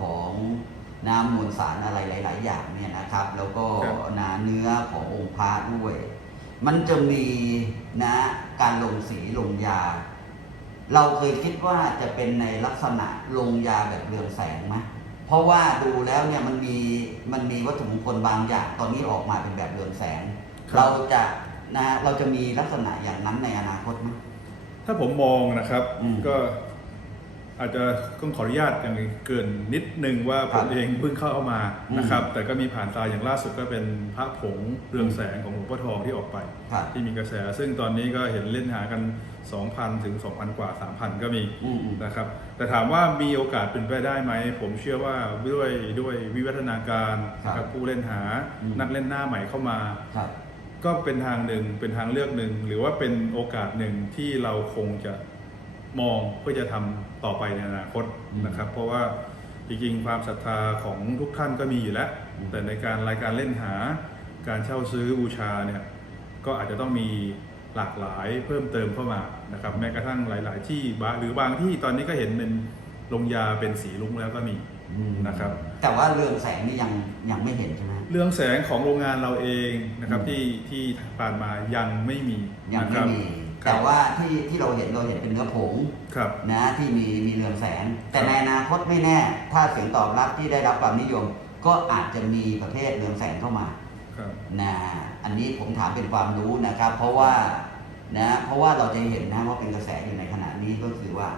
ของน้ำมวลสารอะไรหลาย ๆ อย่างเนี่ยนะครับ แล้วก็ครับนาเนื้อขององค์พระด้วย มันจะมีนะการลงสีลงยา เราเคยคิดว่าจะเป็นในลักษณะลงยาแบบเรืองแสงไหมเพราะว่าดูแล้วเนี่ยมันมีมันมีวัตถุมงคลบางอย่างตอนนี้ออกมาเป็นแบบเรืองแสงครับเราจะนะเราจะมีลักษณะอย่างนั้นในอนาคตไหมถ้าผมมองนะครับอืมก็ อาจจะต้องขออนุญาตอย่างเกินนิดนึงว่าคผรับมเองเพิ่งเข้าเอามาอืมนะครับ แต่ก็มีผ่านตาอย่างล่าสุดก็เป็นพระผงเรืองแสงของหลวงพ่อทองที่ออกไปครับที่มีกระแส ซึ่งตอนนี้ก็เห็นเล่นหากัน 2,000 ถึง 2,000 กว่า 3,000 ก็มีอืมอืมนะครับ แต่ถามว่ามีโอกาสเป็นไปได้ไหม ผมเชื่อว่าด้วยด้วยวิวัฒนาการนะครับผู้เล่นหาอืมนักเล่นหน้าใหม่เข้ามาครับก็เป็นทางหนึ่งเป็นทางเลือกหนึ่งหรือว่าเป็นโอกาสหนึ่งที่เราคงจะ มองเพื่อจะทำต่อไปในอนาคตอืมนะครับ เพราะว่าจริงๆ ความศรัทธาของทุกท่านก็มีอยู่แล้วอืมแต่ในการรายการเล่นหา การเช่าซื้อบูชาเนี่ยก็อาจจะต้องมีหลากหลายเพิ่มเติมเข้ามานะครับแม้กระทั่งหลาย ๆ ที่บางหรือบางที่ตอนนี้ก็เห็นเป็นลงยาเป็นสีลุ้งแล้วก็มีอืมนะครับแต่ว่าเรืองแสงนี่ยังยังไม่เห็นใช่ไหมเรื่องแสงของโรงงานเราเองนะครับอืมที่ที่ผ่านมายังไม่มียังนะคไม่รับมีครับ แต่ว่าที่ที่เราเห็นเราเห็นเป็นเนื้อผงครับ นะที่มีมีเรืองแสง แต่ครับในอนาคตไม่แน่ ถ้าเสียงตอบรับที่ได้รับความนิยม ก็อาจจะมีประเภทเรืองแสงเข้ามาครับนะอันนี้ผมถามเป็นความรู้นะครับ เพราะว่านะเพราะว่าเราจะเห็นนะว่าเป็นกระแสอยู่ในขณะนี้ก็คือว่า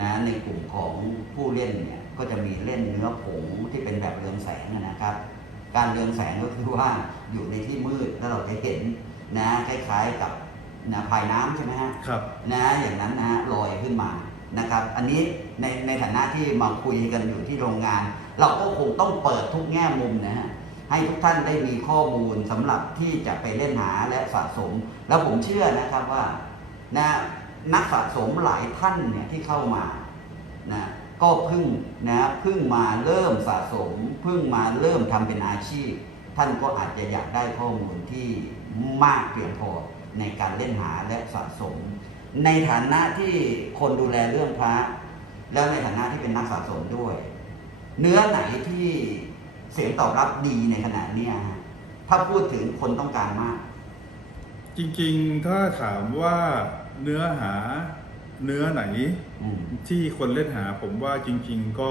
นะในกลุ่มของผู้เล่นเนี่ยก็จะมีเล่นเนื้อผงที่เป็นแบบเรืองแสงนะครับ การเรืองแสงก็คือว่าอยู่ในที่มืดแล้วเราจะเห็นนะคล้ายๆกับ นะภายน้ำใช่ไหมฮะครับนะอย่างนั้นนะฮะลอยขึ้นมานะครับ อันนี้ในในฐานะที่มาคุยกันอยู่ที่โรงงาน เราก็คงต้องเปิดทุกแง่มุมนะฮะให้ทุกท่านได้มีข้อมูลสำหรับที่จะไปเล่นหาและสะสม แล้วผมเชื่อนะครับว่านะนักสะสมหลายท่านเนี่ยที่เข้ามานะก็เพิ่งนะเพิ่งมาเริ่มสะสมเพิ่งมาเริ่มทำเป็นอาชีพ ท่านก็อาจจะอยากได้ข้อมูลที่มากเพียงพอ ในการเล่นหาและสะสม ในฐานะที่คนดูแลเรื่องพระ แล้วในฐานะที่เป็นนักสะสมด้วย เนื้อไหนที่เสียงตอบรับดีในขณะเนี้ยฮะถ้าพูดถึงคนต้องการมาก จริงๆ ถ้าถามว่าเนื้อหาเนื้อไหนอืมที่คนเล่นหาผมว่าจริง ๆ ก็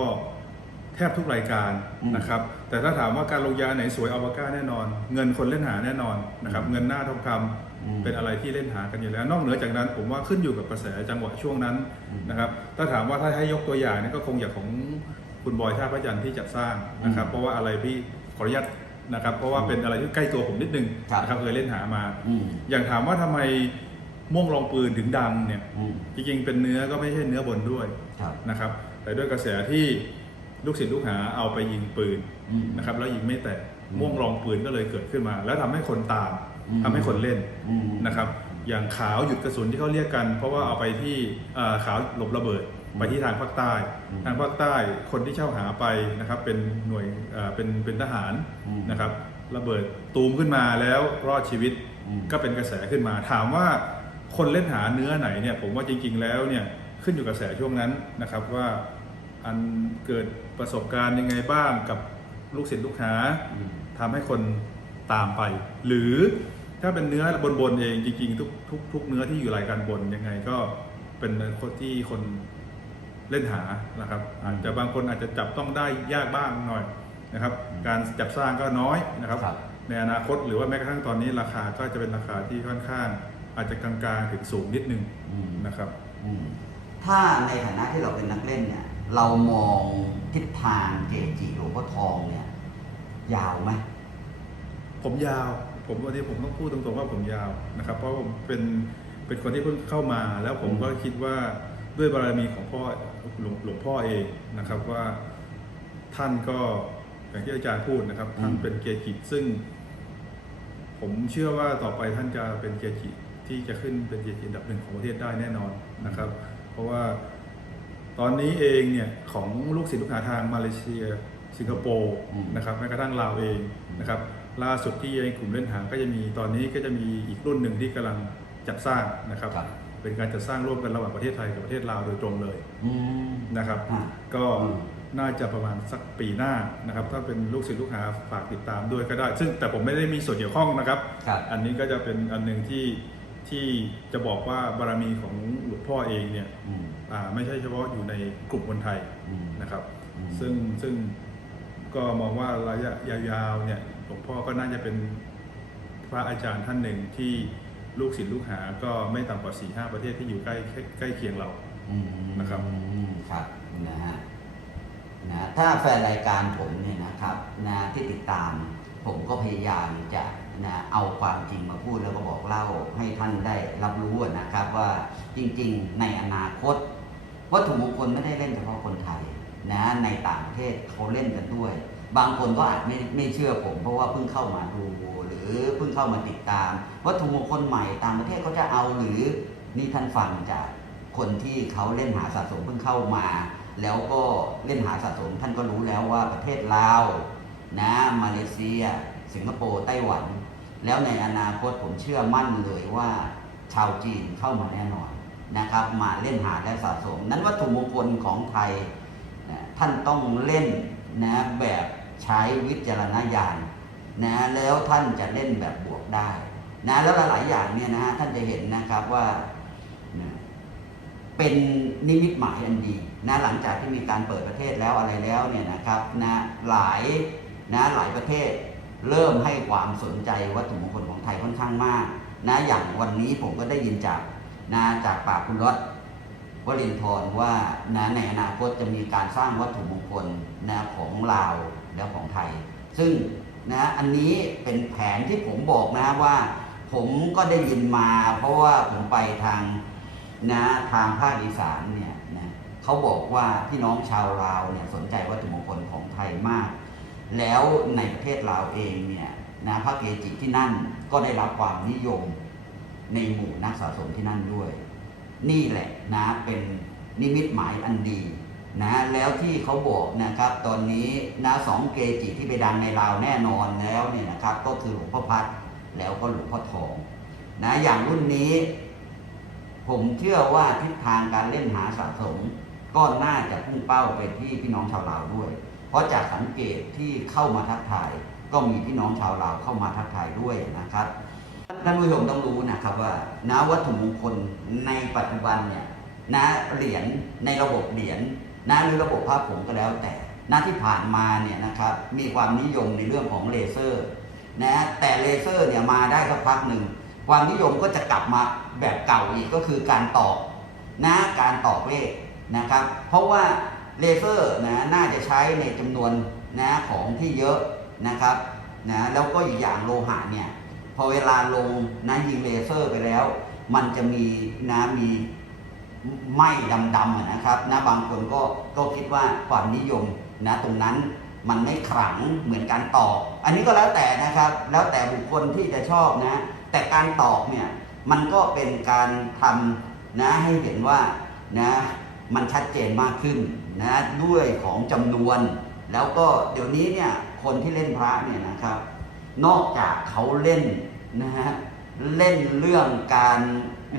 แทบทุกรายการอืมนะครับ แต่ถ้าถามว่าการลงยาไหนสวยอัลปาก้าแน่นอน เงินคนเล่นหาแน่นอนนะครับ เงินหน้าทองคำอืมเป็นอะไรที่เล่นหากันอยู่แล้ว นอกเหนือจากนั้นผมว่าขึ้นอยู่กับกระแสจังหวะช่วงนั้นอืมนะครับ ถ้าถามว่าถ้าให้ยกตัวอย่างเนี่ยก็คงอย่างของคุณบอยท่าพระจันทร์ที่จัดสร้างนะครับอืมเพราะว่าอะไรพี่ขออนุญาตนะครับ เพราะว่าเป็นอะไรที่ใกล้ตัวผมนิดนึงครับนะครับเคยเล่นหามาอืมอย่างถามว่าทำไมม่วงรองปืนถึงดังเนี่ยอืมจริงๆเป็นเนื้อก็ไม่ใช่เนื้อบนด้วยครับนะครับ แต่ด้วยกระแสที่ ลูกศิษย์ลูกหาเอาไปยิงปืนอืมนะครับแล้วยิงไม่แตกอืมม่วงรองปืนก็เลยเกิดขึ้นมา แล้วทำให้คนตามอืมทำให้คนเล่นอืมนะครับอย่างขาวหยุดกระสุนที่เขาเรียกกัน เพราะว่าเอาไปที่เอ่อขาวหลบระเบิดไปที่ทางภาคใต้อืมทางภาคใต้คนที่เช่าหาไปนะครับเป็นหน่วยเอ่อเป็นเป็นทหารอืมนะครับระเบิดตูมขึ้นมาแล้วรอดชีวิตอืมก็เป็นกระแสขึ้นมา ถามว่าคนเล่นหาเนื้อไหนเนี่ยผมว่าจริง ๆ แล้วเนี่ยขึ้นอยู่กับกระแสช่วงนั้นนะครับว่า อันเกิดประสบการณ์ยังไงบ้างกับลูกศิษย์ลูกหาอืมทำให้คนตามไป หรือถ้าเป็นเนื้อบนๆเองจริงๆทุกทุกทุกเนื้อที่อยู่รายการบนยังไงก็เป็นคนที่คนเล่นหานะครับ อาจจะบางคนอาจจะจับต้องได้ยากบ้างหน่อยนะครับ การจับสร้างก็น้อยนะครับครับในอนาคตหรือว่าแม้กระทั่งตอนนี้ราคาก็จะเป็นราคาที่ค่อนข้าง อาจจะกลางๆถึงสูงนิดนึงอืมนะครับอืมถ้าในฐานะที่เราเป็นนักเล่นเนี่ย เรามองทิศทางเกจิหลวงพ่อทองเนี่ย ยาวไหมผมยาว ผมวันนี้ผมต้องพูดตรงๆว่าผมยาวนะครับ เพราะผมเป็นเป็นคนที่เพิ่งเข้ามา แล้วผมก็คิดว่าด้วยบารมีของพ่อหลวงหลวงพ่อเองนะครับว่าท่านก็อย่างที่อาจารย์พูดนะครับ ท่านอืมเป็นเกจิซึ่ง ผมเชื่อว่าต่อไปท่านจะเป็นเกจิที่จะขึ้นเป็นเกจิอันดับหนึ่งของประเทศได้แน่นอนนะครับ เพราะว่า ตอนนี้เองเนี่ยของลูกศิษย์ลูกหาทางมาเลเซีย สิงคโปร์อืมนะครับแม้กระทั่งลาวเองนะครับล่าสุดที่ในกลุ่มเล่นหางก็จะมีตอนนี้ก็จะมีอีกรุ่นหนึ่งที่กำลังจัดสร้างนะครับครับ เป็นการจัดสร้างร่วมกันระหว่างประเทศไทยกับประเทศลาวโดยตรงเลยอืมนะครับอ่าก็อืมน่าจะประมาณสักปีหน้านะครับ ถ้าเป็นลูกศิษย์ลูกหาฝากติดตามด้วยก็ได้ ซึ่งแต่ผมไม่ได้มีส่วนเกี่ยวข้องนะครับครับอันนี้ก็จะเป็นอันหนึ่งที่ ที่จะบอกว่าบารมีของหลวงพ่อเองเนี่ยอืมอ่าไม่ใช่เฉพาะอยู่ในกลุ่มคนไทยอืมนะครับอืมซึ่งซึ่งก็มองว่าระยะยาวๆเนี่ยหลวงพ่อก็น่าจะเป็นพระอาจารย์ท่านหนึ่งที่ลูกศิษย์ลูกหา ก็ไม่ต่ำกว่า4ี่ห้าประเทศที่อยู่ใกล้ใกล้ใกล้เคียงเราอืมนะครับอืมครับนะฮะนะถ้าแฟนรายการผมเนี่ยนะครับนะที่ติดตามผมก็พยายามจะ นะเอาความจริงมาพูดแล้วก็บอกเล่าให้ท่านได้รับรู้นะครับว่าจริงๆ ในอนาคต วัตถุมงคลไม่ได้เล่นเฉพาะคนไทยนะในต่างประเทศเขาเล่นกันด้วย บางคนก็อาจไม่ไม่เชื่อผม เพราะว่าเพิ่งเข้ามาดู หรือเพิ่งเข้ามาติดตาม วัตถุมงคลใหม่ต่างประเทศเขาจะเอาหรือนี่ท่านฟังจากคนที่เขาเล่นหาสะสมเพิ่งเข้ามา แล้วก็เล่นหาสะสมท่านก็รู้แล้วว่าประเทศลาวนะมาเลเซีย สิงคโปร์ไต้หวัน แล้วในอนาคตผมเชื่อมั่นเลยว่าชาวจีนเข้ามาแน่นอนนะครับ มาเล่นหาและสะสม นั้นวัตถุมงคลของไทยท่านต้องเล่นนะแบบใช้วิจารณญาณนะแล้วท่านจะเล่นแบบบวกได้นะแล้วหลายๆอย่างเนี่ยนะฮะท่านจะเห็นนะครับว่านะเป็นนิมิตหมายอันดีนะหลังจากที่มีการเปิดประเทศแล้วอะไรแล้วเนี่ยนะครับนะหลายนะหลายประเทศ เริ่มให้ความสนใจวัตถุมงคลของไทยค่อนข้างมากนะอย่างวันนี้ผมก็ได้ยินจากนะจากปากคุณรถวรินทร์ว่านะในอนาคตจะมีการสร้างวัตถุมงคลนะของลาวและของไทย ซึ่งนะอันนี้เป็นแผนที่ผมบอกนะว่า ผมก็ได้ยินมา เพราะว่าผมไปทางนะทางภาคอีสานเนี่ยนะเขาบอกว่าพี่น้องชาวลาวเนี่ยสนใจวัตถุมงคลของไทยมาก แล้วในประเทศลาวเองเนี่ยนะพระเกจิที่นั่นก็ได้รับความนิยมในหมู่นักสะสมที่นั่นด้วย นี่แหละนะเป็นนิมิตหมายอันดีนะแล้วที่เขาบอกนะครับ ตอนนี้นะสองเกจิที่ไปดังในลาวแน่นอนแล้วเนี่ยนะครับ ก็คือหลวงพ่อพัดแล้วก็หลวงพ่อทองนะอย่างรุ่นนี้ ผมเชื่อว่าทิศทางการเล่นหาสะสม ก็น่าจะพุ่งเป้าไปที่พี่น้องชาวลาวด้วย ราะจากสังเกตที่เข้ามาทักทาย ก็มีพี่น้องชาวลาวเข้ามาทักทายด้วยนะครับท่านผู้ชมต้องรู้นะครับว่านะวัตถุมงคลในปัจจุบันเนี่ยนะเหรียญในระบบเหรียญนะหรือระบบภาพผมก็แล้วแต่นะที่ผ่านมาเนี่ยนะครับมีความนิยมในเรื่องของเลเซอร์นะแต่เลเซอร์เนี่ยมาได้สักพักหนึ่งความนิยมก็จะกลับมาแบบเก่าอีกก็คือการตอกนะการตอกเลขนะครับ เพราะว่า เลเซอร์นะน่าจะใช้ในจำนวนนะของที่เยอะนะครับนะแล้วก็อีกอย่างโลหะเนี่ยพอเวลาลงนะยิงเลเซอร์ไปแล้ว มันจะมีนะมีไหม้ดำๆนะครับนะบางคนก็ก็คิดว่าความนิยมนะตรงนั้นมันไม่ขลังเหมือนการตอก อันนี้ก็แล้วแต่นะครับ แล้วแต่บุคคลที่จะชอบนะ แต่การตอกเนี่ยมันก็เป็นการทำนะให้เห็นว่านะมันชัดเจนมากขึ้น นะด้วยของจำนวน แล้วก็เดี๋ยวนี้เนี่ยคนที่เล่นพระเนี่ยนะครับ นอกจากเขาเล่นนะฮะเล่นเรื่องการ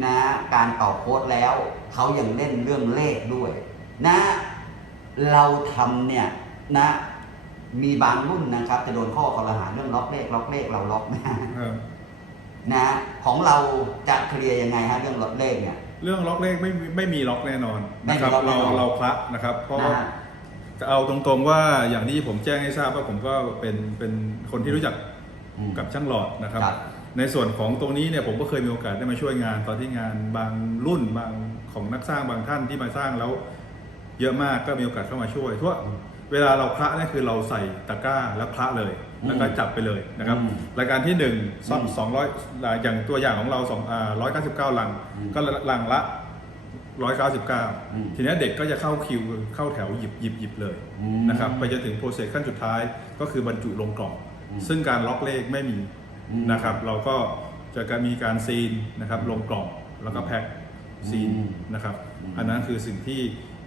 นะการต่อโค้ดแล้ว เขายังเล่นเรื่องเลขด้วย นะเราทำเนี่ยนะมีบางรุ่นนะครับ จะโดนข้อคอรหาเรื่องล็อกเลขล็อกเลขเราล็อกนะครับนะของเราจะเคลียร์ยังไงฮะเรื่องล็อกเลขเนี่ย เรื่องล็อกเลขไม่มีไม่มีล็อกแน่นอนไม่นะมีครับล็อกแน่เรานอนเราพระนะครับ เพราะนะฮะจะเอาตรงๆว่าอย่างที่ผมแจ้งให้ทราบว่าผมก็เป็นเป็นคนที่รู้จักอืม กับช่างหลอดนะครับ ครับ ในส่วนของตรงนี้เนี่ยผมก็เคยมีโอกาสได้มาช่วยงาน ตอนที่งานบางรุ่นบางของนักสร้างบางท่านที่มาสร้างแล้ว เยอะมากก็มีโอกาสเข้ามาช่วยเพราะว่า เวลาเราพระเนี่ยคือเราใส่ตะกร้าแล้วพระเลย แล้วก็จับไปเลยนะครับอืมรายการที่หนึ่งสองอืมสองร้อยอย่างตัวอย่างของเราสองร้อยเก้าสิบเก้าลังอืมก็ลังละร้อยเก้าสิบเก้าอืมทีนี้เด็กก็จะเข้าคิวเข้าแถวหยิบหยิบหยิบเลยอืมนะครับไปจนถึงโปรเซสขั้นสุดท้ายก็คือบรรจุลงกล่องอืมซึ่งการล็อกเลขไม่มีอืมนะครับ เราก็จะการมีการซีนนะครับลงกล่องแล้วก็แพ็คซีนอืมนะครับอืมอันนั้นคือสิ่งที่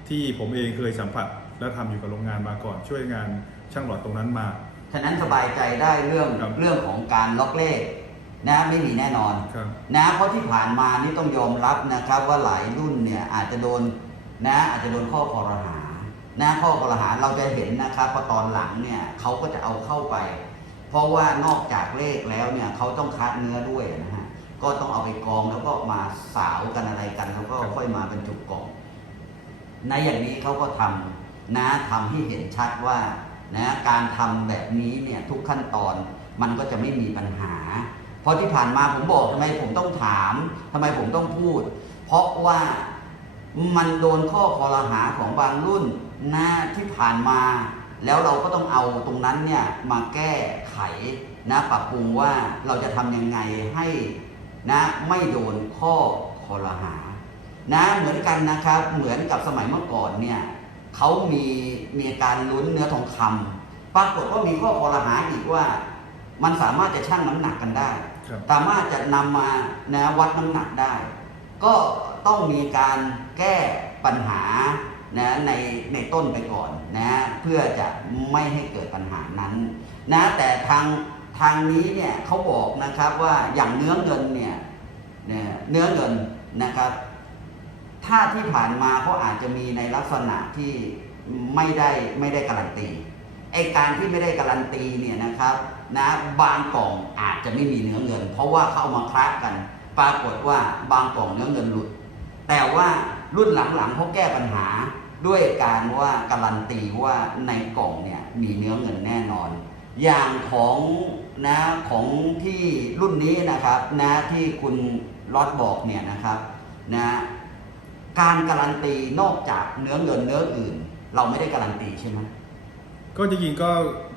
ที่ผมเองเคยสัมผัส และทำอยู่กับโรงงานมาก่อนช่วยงานช่างหลอดตรงนั้นมา ฉะนั้นสบายใจได้เรื่องครับเรื่องของการล็อกเลขนะไม่มีแน่นอนครับ นะเพราะที่ผ่านมานี่ต้องยอมรับนะครับว่าหลายรุ่นเนี่ยอาจจะโดนนะอาจจะโดนข้อคอรหานะข้อกล่าวหาเราจะเห็นนะครับพอตอนหลังเนี่ยเขาก็จะเอาเข้าไป เพราะว่านอกจากเลขแล้วเนี่ยเขาต้องคัดเนื้อด้วยนะฮะก็ต้องเอาไปกรองแล้วก็มาสาวกันอะไรกัน แล้วก็ค่อยมาบรรจุกล่อง ในอย่างนี้เขาก็ทำ นะทำให้เห็นชัดว่านะการทำแบบนี้เนี่ยทุกขั้นตอนมันก็จะไม่มีปัญหา เพราะที่ผ่านมาผมบอกทำไมผมต้องถามทำไมผมต้องพูด เพราะว่ามันโดนข้อคอรหาของบางรุ่นนะที่ผ่านมา แล้วเราก็ต้องเอาตรงนั้นเนี่ยมาแก้ไขนะปรับปรุงว่าเราจะทำยังไงให้นะไม่โดนข้อคอรหานะเหมือนกันนะครับเหมือนกับสมัยเมื่อก่อนเนี่ย เขามีมีการลุ้นเนื้อทองคำปรากฏว่ามีข้อคอรหาอีกว่า มันสามารถจะชั่งน้ำหนักกันได้ครับสามารถจะนำมานะวัดน้ำหนักได้ ก็ต้องมีการแก้ปัญหานะในในต้นไปก่อนนะเพื่อจะไม่ให้เกิดปัญหานั้นนะแต่ทางทางนี้เนี่ยเขาบอกนะครับว่าอย่างเนื้อเงินเนี่ยเนี่ยเนื้อเงินนะครับ ถ้าที่ผ่านมาเขาอาจจะมีในลักษณะที่ไม่ได้ไม่ได้การันตีไอการที่ไม่ได้การันตีเนี่ยนะครับนะบางกล่องอาจจะไม่มีเนื้อเงิน เพราะว่าเขาเอามาคลากัน ปรากฏว่าบางกล่องเนื้อเงินหลุด แต่ว่ารุ่นหลังๆเขาแก้ปัญหาด้วยการว่าการันตีว่าในกล่องเนี่ยมีเนื้อเงินแน่นอน อย่างของนะของที่รุ่นนี้นะครับนะที่คุณรอดบอกเนี่ยนะครับนะ การการันตีนอกจากเนื้อเงินเนื้ออื่น เราไม่ได้การันตีใช่ไหมก็จริงๆก็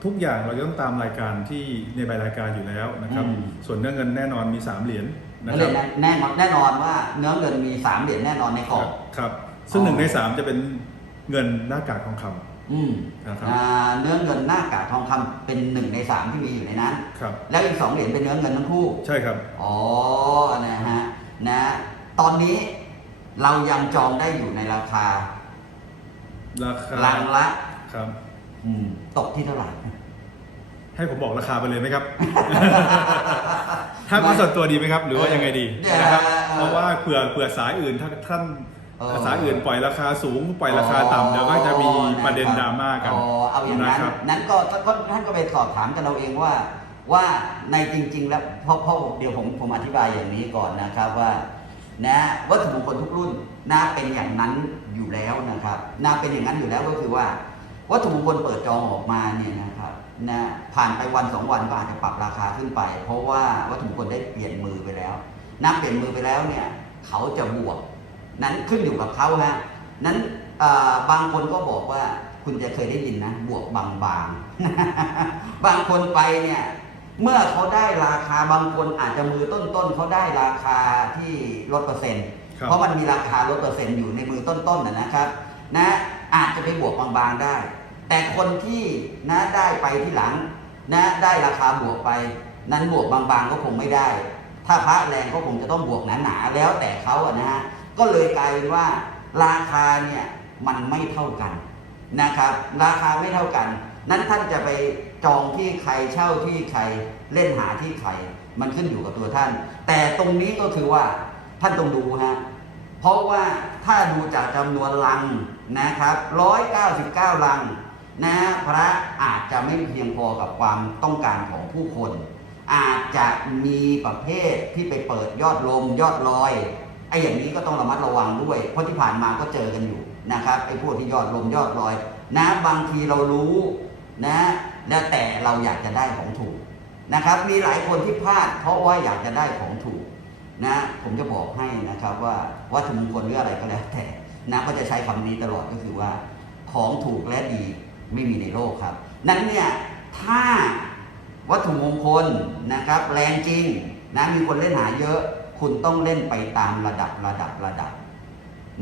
ทุกอย่างเราจะต้องตามรายการที่ในใบรายการอยู่แล้วนะครับอืมส่วนเนื้อเงินแน่นอนมี 3 เหรียญนะนั่นคเลรับยนะแน่นอนแน่นอนว่าเนื้อเงินมีสามเหรียญแน่นอนในกล่องครับ ซึ่งอ๋อหนึ่งในสามจะเป็นเงินหน้ากากทองคำอืมนะครับอ่าเนื้อเงินหน้ากากทองคำเป็นหนึ่งในสามที่มีอยู่ในนั้นครับแล้วอีกสองเหรียญเป็นเนื้อเงินทั้งคู่ ใช่ครับ อ๋อนะฮะนะตอนนี้ เรายังจองได้อยู่ในราคาราคาลังละครับ อืมตกที่เท่าไหร่ ให้ผมบอกราคาไปเลยไหมครับ ถ้าเป็นส่วนตัวดีไหมครับ หรือว่ายังไงดีเดี๋ยวนะครับเออเพราะว่าเผื่อเผื่อสายอื่นถ้าท่านเออสายอื่นปล่อยราคาสูงปล่อยราคาต่ำเดี๋ยวก็จะมีประเด็นดราม่ากันอ๋อเอาอย่างนั้นนะครับนั้นก็ก็ท่านก็ไปสอบถามกันเราเองว่าว่าในจริง ๆ แล้วเพราะเพราะเดี๋ยวผมผมอธิบายอย่างนี้ก่อนนะครับว่า นะวัตถุมงคลทุกรุ่นนะเป็นอย่างนั้นอยู่แล้วนะครับนะเป็นอย่างนั้นอยู่แล้วก็คือว่า วัตถุมงคลเปิดจองออกมาเนี่ยนะครับนะผ่านไปวันสองวันก็อาจจะปรับราคาขึ้นไป เพราะว่าวัตถุมงคลได้เปลี่ยนมือไปแล้วนะเปลี่ยนมือไปแล้วเนี่ยเขาจะบวก นั้นขึ้นอยู่กับเขาฮะนั้นบางคนก็บอกว่าคุณจะเคยได้ยินนะ บวกบางๆบางคนไปเนี่ย เมื่อเขาได้ราคาบางคนอาจจะมือต้นๆเขาได้ราคาที่ลดเปอร์เซ็นต์ครับ เพราะมันมีราคาลดเปอร์เซ็นต์อยู่ในมือต้นๆนะนะครับ นะอาจจะไปบวกบางๆได้ แต่คนที่นะได้ไปที่หลัง นะได้ราคาบวกไป นั้นบวกบางๆก็คงไม่ได้ ถ้าพระแรงก็คงจะต้องบวกหนาๆแล้วแต่เขาอะนะฮะก็เลยกลายเป็นว่า ราคาเนี่ยมันไม่เท่ากันนะครับ ราคาไม่เท่ากัน นั้นท่านจะไป จองที่ใครเช่าที่ใครเล่นหาที่ใคร มันขึ้นอยู่กับตัวท่าน แต่ตรงนี้ก็คือว่าท่านต้องดูฮะเพราะว่าถ้าดูจากจำนวนลังนะครับ199 ลังนะพระอาจจะไม่เพียงพอกับความต้องการของผู้คน อาจจะมีประเภทที่ไปเปิดยอดลมยอดลอยไอ้อย่างนี้ก็ต้องระมัดระวังด้วย เพราะที่ผ่านมาก็เจอกันอยู่นะครับไอ้พวกที่ยอดลมยอดลอย นะบางทีเรารู้นะ แล้วแต่เราอยากจะได้ของถูกนะครับ มีหลายคนที่พลาด เพราะว่าอยากจะได้ของถูกนะผมจะบอกให้นะครับว่าวัตถุมงคลหรืออะไรก็แล้วแต่นะก็จะใช้คำนี้ตลอดก็คือว่า ของถูกและดีไม่มีในโลกครับ นั้นเนี่ยถ้าวัตถุมงคลนะครับแรงจริงนะมีคนเล่นหาเยอะ คุณต้องเล่นไปตามระดับระดับระดับ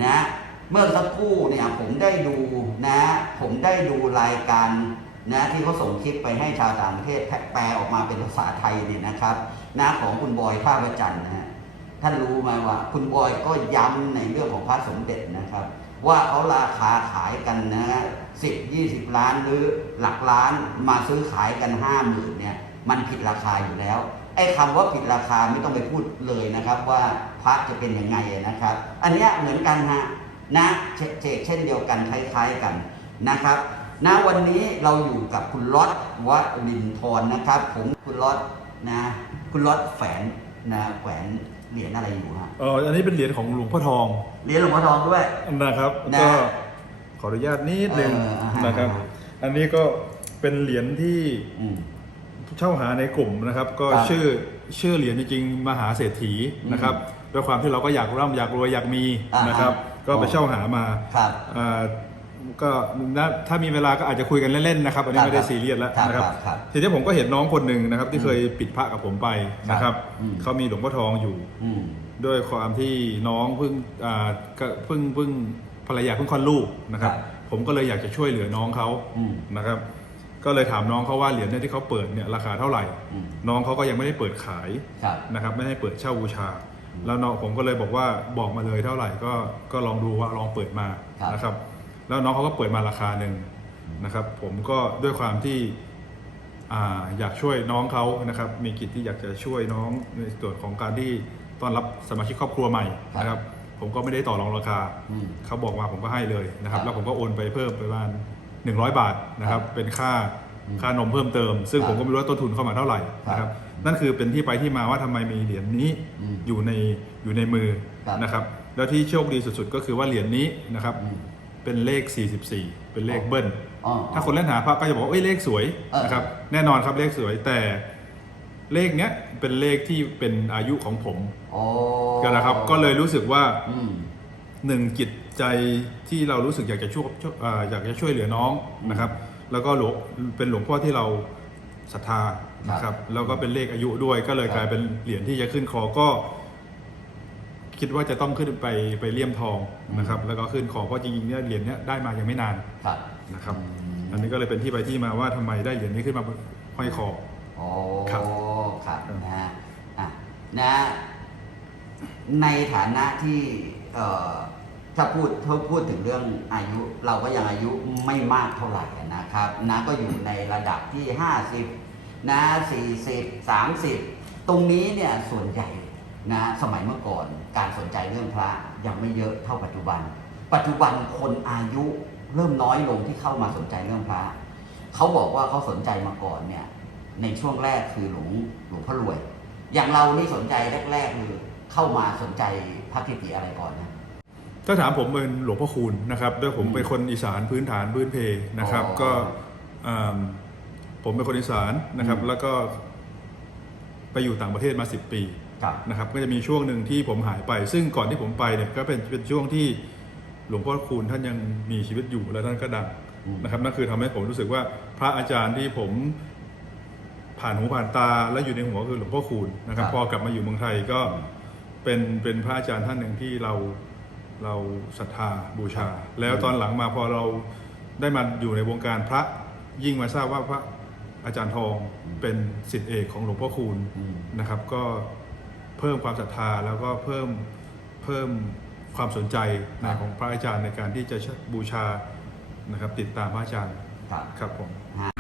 นะเมื่อสักครู่เนี่ยผมได้ดูนะ ผมได้ดูรายการ นะที่เขาส่งคลิปไปให้ชาวต่างประเทศแปลออกมาเป็นภาษาไทยเนี่ยนะครับนะของคุณบอยภาประจันนะฮะท่านรู้ไหมว่า คุณบอยก็ย้ำในเรื่องของพระสมเด็จนะครับ ว่าเขาราคาขายกันนะสิบยี่สิบล้านหรือหลักล้านมาซื้อขายกันห้าหมื่นเนี่ยมันผิดราคาอยู่แล้วไอ้คำว่าผิดราคาไม่ต้องไปพูดเลยนะครับ ว่าพระจะเป็นยังไงนะครับ อันเนี้ยเหมือนกันฮะนะเชเชกเช่นเดียวกันคล้ายๆกันนะครับ ณวันนี้เราอยู่กับคุณล็อตวัดลินทรนะครับ ผมคุณล็อตนะ คุณล็อตแฝนนะแขวนเหรียญอะไรอยู่ฮะเอออันนี้เป็นเหรียญของหลวงพ่อทองเหรียญหลวงพ่อทองด้วย นะครับนะก็ขออนุญาตนิดนึงเอออ่าฮะ นะครับ อันนี้ก็เป็นเหรียญที่อืม เช่าหาในกลุ่มนะครับ ก็ครับชื่อชื่อเหรียญจริงๆมหาเศรษฐีนะครับด้วยความที่เราก็อยากร่ำอยากรวยอยากมีอ่าฮะนะครับ ก็ไปอ๋อเช่าหามาครับ อ่า ก็นะถ้ามีเวลาก็อาจจะคุยกันเล่นๆนะครับอันนี้ไม่ได้ซีเรียสแล้วครับนะครับครับครับทีนี้ผมก็เห็นน้องคนหนึ่งนะครับ ที่เคยปิดพระกับผมไปนะครับอืมเขามีหลวงพ่อทองอยู่อืมด้วยความที่น้องเพิ่งอ่าก็เพิ่งเพิ่งภรรยาเพิ่งคลอดลูกนะครับครับผมก็เลยอยากจะช่วยเหลือน้องเขาอืมนะครับ ก็เลยถามน้องเขาว่าเหรียญเนี่ยที่เขาเปิดเนี่ยราคาเท่าไหร่อืมน้องเขาก็ยังไม่ได้เปิดขายครับนะครับ ไม่ให้เปิดเช่าบูชา แล้วน้องผมก็เลยบอกว่าบอกมาเลยเท่าไหร่ก็ก็ลองดูว่าลองเปิดมาครับนะครับ แล้วน้องเขาก็เปิดมาราคาหนึ่งนะครับ ผมก็ด้วยความที่อ่าอยากช่วยน้องเขานะครับ มีกิจที่อยากจะช่วยน้องในส่วนของการที่ต้อนรับสมาชิกครอบครัวใหม่นะครับ ผมก็ไม่ได้ต่อรองราคาอืมเขาบอกมาผมก็ให้เลยนะครับครับ แล้วผมก็โอนไปเพิ่มไปประมาณ100 บาทนะครับครับเป็นค่าอืมค่านมเพิ่มเติม ซึ่งครับผมก็ไม่รู้ว่าต้นทุนเข้ามาเท่าไหร่นะคครัรับบนั่นคือเป็นที่ไปที่มาว่าทำไมมีเหรียญนี้อืมอยู่ในอยู่ในมือครับนะครับ แล้วที่โชคดีสุดๆ ก็คือว่าเหรียญนี้นะครับอืม เป็นเลข 44 เป็นเลขเบิ้ล อ๋อถ้าคนเล่นหาพระก็จะบอกว่าเอ้ยเลขสวยเออ นะครับ แน่นอนครับเลขสวยแต่เลขเนี้ยเป็นเลขที่เป็นอายุของผมอ๋อก็นะครับ ก็เลยรู้สึกว่าอืม หนึ่งจิตใจที่เรารู้สึกอยากจะช่วยช่วยเอ่ออยากจะช่วยเหลือน้องนะครับ แล้วก็หลวงเป็นหลวงพ่อที่เราศรัทธานะครับ แล้วก็เป็นเลขอายุด้วยก็เลยครับกลายเป็นเหรียญที่จะขึ้นคอก็ คิดว่าจะต้องขึ้นไปไปเลี่ยมทองนะครับ แล้วก็ขึ้นคอเพราะจริงๆเนี่ยเหรียญเนี้ยได้มายังไม่นานครับนะครับอืมอันนี้ก็เลยเป็นที่ไปที่มาว่าทำไมได้เหรียญนี้ขึ้นมาห้อยคอ อ๋อครับครับนะฮะอะนะ ในฐานะที่เอ่อถ้าพูดถ้าพูดถึงเรื่องอายุ เราก็ยังอายุไม่มากเท่าไหร่นะครับนะก็อยู่ในระดับที่ 50นะ40 30 ตรงนี้เนี่ยส่วนใหญ่ นะสมัยเมื่อก่อนการสนใจเรื่องพระยังไม่เยอะเท่าปัจจุบัน ปัจจุบันคนอายุเริ่มน้อยลงที่เข้ามาสนใจเรื่องพระเขาบอกว่าเขาสนใจมาก่อนเนี่ยในช่วงแรกคือหลวงหลวงพ่อรวย อย่างเรานี่สนใจแรกๆคือเข้ามาสนใจพระกิติอะไรก่อนนะถ้าถามผมเป็นหลวงพ่อคูณนะครับด้วยผมเป็นคนอีสานพื้นฐานพื้นเพนะครับอ๋อก็อ่าผมเป็นคนอีสานนะครับอืมแล้วก็ไปอยู่ต่างประเทศมา 10 ปีครับ นะครับก็จะมีช่วงหนึ่งที่ผมหายไป ซึ่งก่อนที่ผมไปเนี่ยก็เป็นเป็นช่วงที่หลวงพ่อคูณท่านยังมีชีวิตอยู่และท่านก็ดังอืมนะครับนั่นคือทำให้ผมรู้สึกว่าพระอาจารย์ที่ผมผ่านหูผ่านตาและอยู่ในหัวคือหลวงพ่อคูณนะครับครับพอกลับมาอยู่เมืองไทยก็อืมเป็นเป็นพระอาจารย์ท่านหนึ่งที่เราเราศรัทธาบูชา แล้วตอนหลังมาพอเราได้มาอยู่ในวงการพระยิ่งมาทราบว่าพระอาจารย์ทองอืมเป็นสิทธิเอกของหลวงพ่อคูณอืมนะครับ ก็ เพิ่มความศรัทธาแล้วก็เพิ่มเพิ่มความสนใจในของพระอาจารย์ในการที่จะบูชานะครับติดตามพระอาจารย์ครับครับผมฮะ